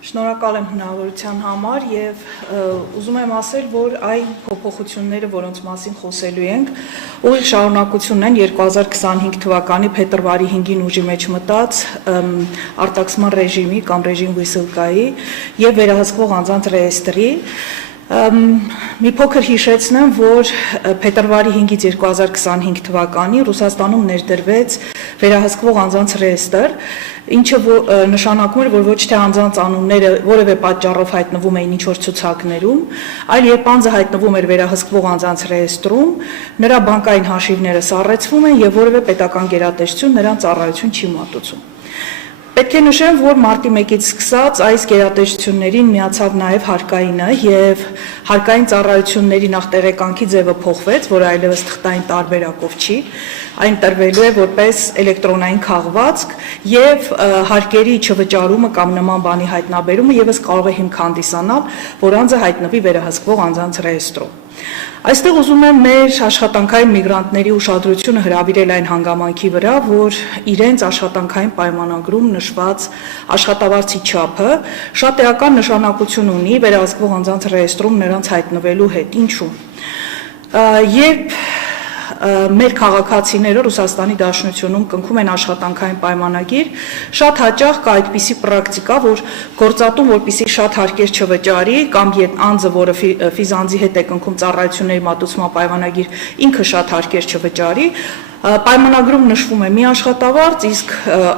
Շնորհակալ եմ հնարավորության համար եւ ուզում եմ ասել, որ այն փոփոխությունները, որոնց մասին խոսելու ենք, ուղիղ շարունակությունն են 2025 թվականի փետրվարի 5-ին ուժի մեջ մտած արտաքսման ռեժիմի կամ ռեժիմ վիսլկայի եւ վերահսկվող անձանց ռեեստրի մի փոքր հիշեցնեմ, որ փետրվարի 5-ից 2025 թվականին Ռուսաստանում ներդրվեց վերահսկվող անձանց ռեեստր, ինչը նշանակում էր, որ ոչ թե անձանց անունները որևէ պատճառով հայտնվում էին ինչ-որ ցուցակներում, այլ երբ անձը հայտնվում էր վերահսկվող անձանց ռեեստրում, նրա բանկային հաշիվները սառեցվում են եւ որևէ պետական գերատեսչություն նրան ծառայություն չի մատուցում։ Պետք է նշեմ, որ մարտի 1-ից սկսած այս գերատեսչություններին միացավ նաև հարկայինը եւ հարկային ծառայությունների նախ տեղեկանքի ձևը փոխվեց, որ այլևս թղթային տարբերակով չի, այն տրվելու է որպես էլեկտրոնային քաղվածք եւ հարկերի չվճարումը կամ նման բանի հայտնաբերումը եւս կարող է հիմք հանդիսանալ, որ անձը հայտնվի վերահսկվող անձանց ռեեստրում։ Այստեղ ուզում եմ մեր աշխատանքային միգրանտների ուշադրությունը հրավիրել այն հանգամանքի վրա, որ իրենց աշխատանքային պայմանագրում նշված աշխատավարձի չափը շատ էական նշանակություն ունի վերահսկվող անձանց ռեեստրում նրանց հայտնվելու հետ։ Ինչու՞։ Երբ մեր քաղաքացիները Ռուսաստանի Դաշնությունում կնքում են աշխատանքային պայմանագիր, շատ հաճախ կա այդպիսի պրակտիկա, որ գործատուն, որպեսզի շատ հարկեր չվճարի, կամ անձը, որը ֆիզանձի հետ է կնքում ծառայությունների մատուցման պայմանագիր, ինքը շատ հարկեր չվճարի, պայմանագրում նշվում է մի աշխատավարձ, իսկ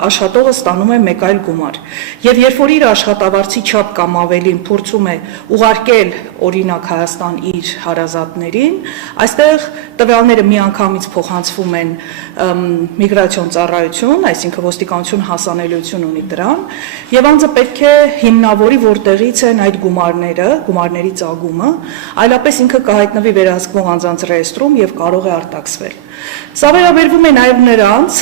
աշխատողը ստանում է մեկ այլ գումար։ Եվ երբ որ իր աշխատավարձի չափ կամ ավելին փորձում է ուղարկել օրինակ Հայաստան իր հարազատներին, այստեղ տվյալները միանգամից փոխանցվում են միգրացիոն ծառայություն, այսինքն ոստիկանություն հասանելիություն ունի դրան, եւ անձը պետք է հիմնավորի որտեղից են այդ գումարները, գումարների ծագումը, այլապես ինքը կհայտնվի վերահսկվող անձանց ռեեստրում եւ կարող է արտաքսվել։ Սա վերաբերվում է նաև նրանց,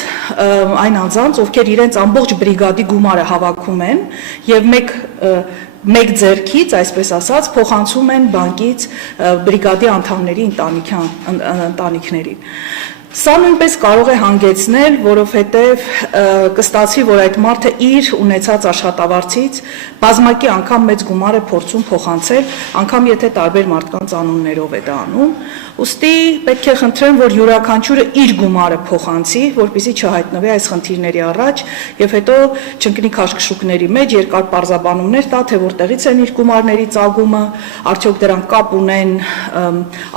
այն անձանց, ովքեր իրենց ամբողջ բրիգադի գումարը հավաքում են եւ մեկ ձեռքից, այսպես ասած, փոխանցում են բանկից բրիգադի անդամների ընտանիքներին։ Սա նույնպես կարող է հանգեցնել, որովհետև կստացվի, որ այդ մարդը իր ունեցած աշխատավարձից բազմակի անգամ մեծ գումար է փորձում փոխանցել, անգամ եթե տարբեր մարդկանց անուններով է դա անում, ուստի պետք է խնդրեմ, որ յուրաքանչյուրը իր գումարը փոխանցի, որպեսզի չհայտնվի այս խնդիրների առաջ եւ հետո չընկնի քաշքշուկների մեջ, երկար պարզաբանումներ տա, թե որտեղից են իր գումարների ծագումը, արդյոք դրանք կապ ունեն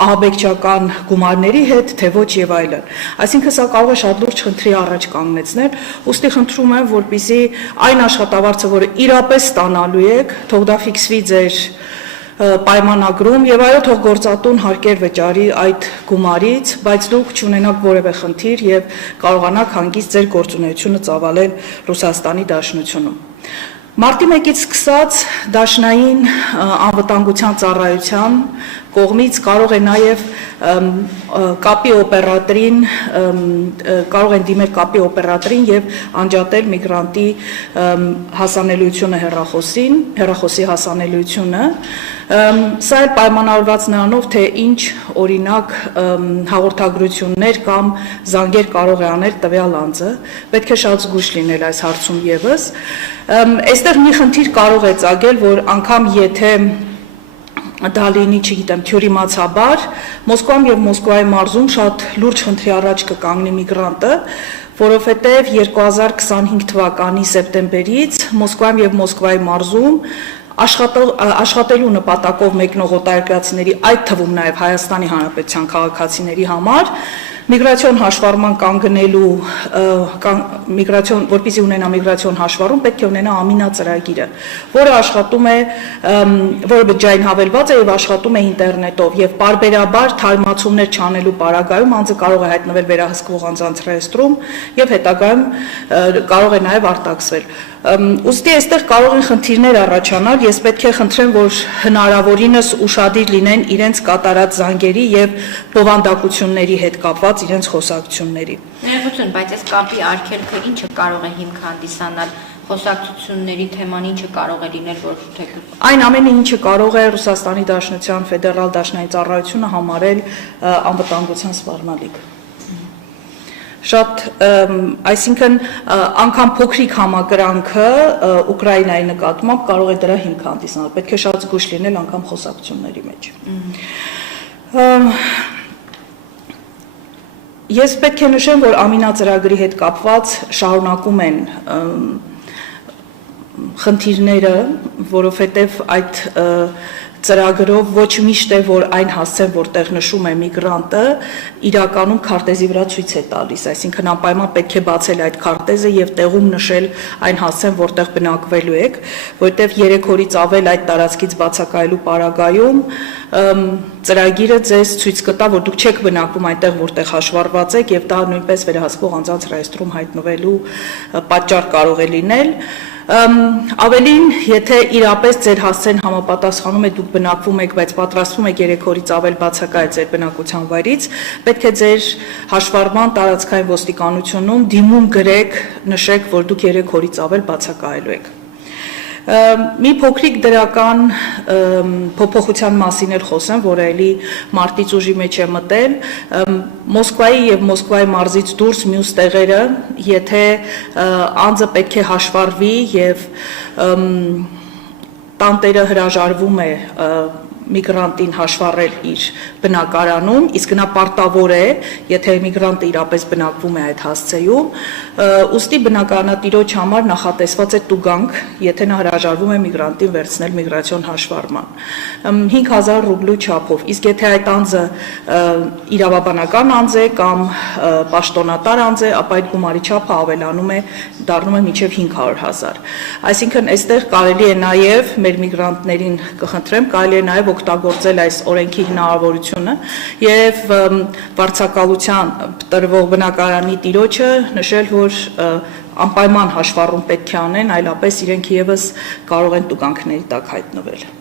ահաբեկչական գումարների հետ, թե ոչ եւ այլն։ Այսինքն սա կարող է շատ լուրջ խնդրի առաջ կանգնեցնել, ուստի խնդրում եմ, որպեսզի այն աշխատավարձը, որը իրապես ստանալու եք, թող դա ֆիքսվի ձեր պայմանագրում եւ այո, թող գործատուն հարկեր վճարի այդ գումարից, բայց դուք չունենաք որևէ խնդիր եւ կարողանաք հանգիստ ձեր գործունեությունը ծավալել Ռուսաստանի Դաշնությունում։ Մարտի 1-ից սկսած Դաշնային անվտանգության ծառայության կողմից կարող է նաև կապի օպերատորին կարող են դիմել կապի օպերատորին եւ անջատել միգրանտի հասանելիությունը հեռախոսի հասանելիությունը։ Սա էլ պայմանավորված նրանով, թե ինչ օրինակ հաղորդագրություններ կամ զանգեր կարող է անել տվյալ անձը, պետք է շատ զգույշ լինել այս հարցում եւս։ Այստեղ մի խնդիր կարող է ծագել, որ անգամ եթե դա լինի, չգիտեմ, թյուրիմացաբար, Մոսկվայում եւ Մոսկվայի մարզում շատ լուրջ խնդրի առաջ կկանգնի միգրանտը, որովհետեւ 2025 թվականի սեպտեմբերից Մոսկվայում եւ Մոսկվայի մարզում աշխատելու նպատակով մեկնող օտարերկրացիների, այդ թվում նաև Հայաստանի Հանրապետության քաղաքացիների համար միգրացիոն հաշվառման կանգնելու որպեսզի ունենա միգրացիոն հաշվառում, պետք է ունենա ամինա ծրագիրը, որը աշխատում է, որը բջջային հավելված է եւ աշխատում է ինտերնետով եւ պարբերաբար թարմացումներ չանելու պարագայում անձը կարող է հայտնվել վերահսկվող անձանց ռեեստրում եւ հետագայում կարող է նաեւ արտաքսվել։ Ուստի այստեղ կարող են խնդիրներ առաջանալ, ես պետք է խնդրեմ, որ հնարավորինս ուշադիր լինեն իրենց կատարած զանգերի եւ բովանդակությունների հետ կապված իրենց խոսակցությունների։ Ներողություն, բայց այս կապի արգելքը ինչը կարող է հիմք հանդիսանալ խոսակցությունների թեման ինչը կարող է լինել, որ թեկուզ այն ամենը ինչը կարող է Ռուսաստանի Դաշնության ֆեդերալ դաշնային ծառայությունը համարել անվտանգության սպառնալիք։ Շատ, այսինքն անգամ փոքրիկ համակրանքը Ուկրաինայի նկատմամբ կարող է դրա հիմք հանդիսանալ, պետք է շատ զգույշ լինել անգամ խոսակցությունների մեջ։ Ես պետք է նշեմ, որ ամինածրագրի հետ կապված շարունակում են խնդիրները, որովհետև այդ ծրագրով ոչ միշտ է, որ այն հասցեն, որտեղ նշում է միգրանտը, իրականում քարտեզի վրա ցույց է տալիս, այսինքն անպայման պետք է բացել այդ քարտեզը եւ տեղում նշել այն հասցեն, որտեղ բնակվելու եք, որտեղ 3 օրից ավել այդ տարածքից բացակայելու պարագայում ծրագիրը ձեզ ցույց կտա, որ դուք չեք բնակվում այնտեղ, որտեղ հաշվառված եք եւ դա նույնպես վերահսկվող անձանց ռեեստրում հայտնվելու պատճառ կարող է լինել։ Ավելին, եթե իրապես ձեր հասցեն համապատասխանում է, դուք բնակվում եք, բայց պատրաստվում եք 3 օրից ավել բացակայել ձեր բնակության վայրից, պետք է ձեր հաշվառման տարածքային ոստիկանությունում դիմում գրեք, նշեք, որ դուք 3 օրից ավել բացակայելու եք։ Մի փոքրիկ դրական փոփոխության մասին էլ խոսեմ, որը էլի մարտից ուժի մեջ է մտել, Մոսկվայի եւ Մոսկվայի մարզից դուրս մյուս տեղերը, եթե անձը պետք է հաշվառվի եւ տանտերը հրաժարվում է միգրանտին հաշվառել իր բնակարանում, իսկ նա պարտավոր է, եթե միգրանտը իրապես բնակվում է այդ հասցեում, ուստի բնակարանատիրոջ համար նախատեսված է տուգանք, եթե նա հրաժարվում է միգրանտին վերցնել միգրացիոն հաշվառման 5000 ռուբլու չափով, իսկ եթե այդ անձը իրավաբանական անձ է կամ պաշտոնատար անձ է, ապա այդ գումարի չափը ավելանում է, դառնում է մինչև 500,000, այսինքն այստեղ կարելի է նաև մեր միգրանտներին կխնդրեմ, կարելի է նաև օգտագործել այս օրենքի հնարավորությունը եւ վարձակալության տրվող բնակարանի տիրոջը նշել, որ անպայման հաշվառում պետք է անեն, այլապես իրենք եւս կարող են տուգանքների տակ հայտնվել։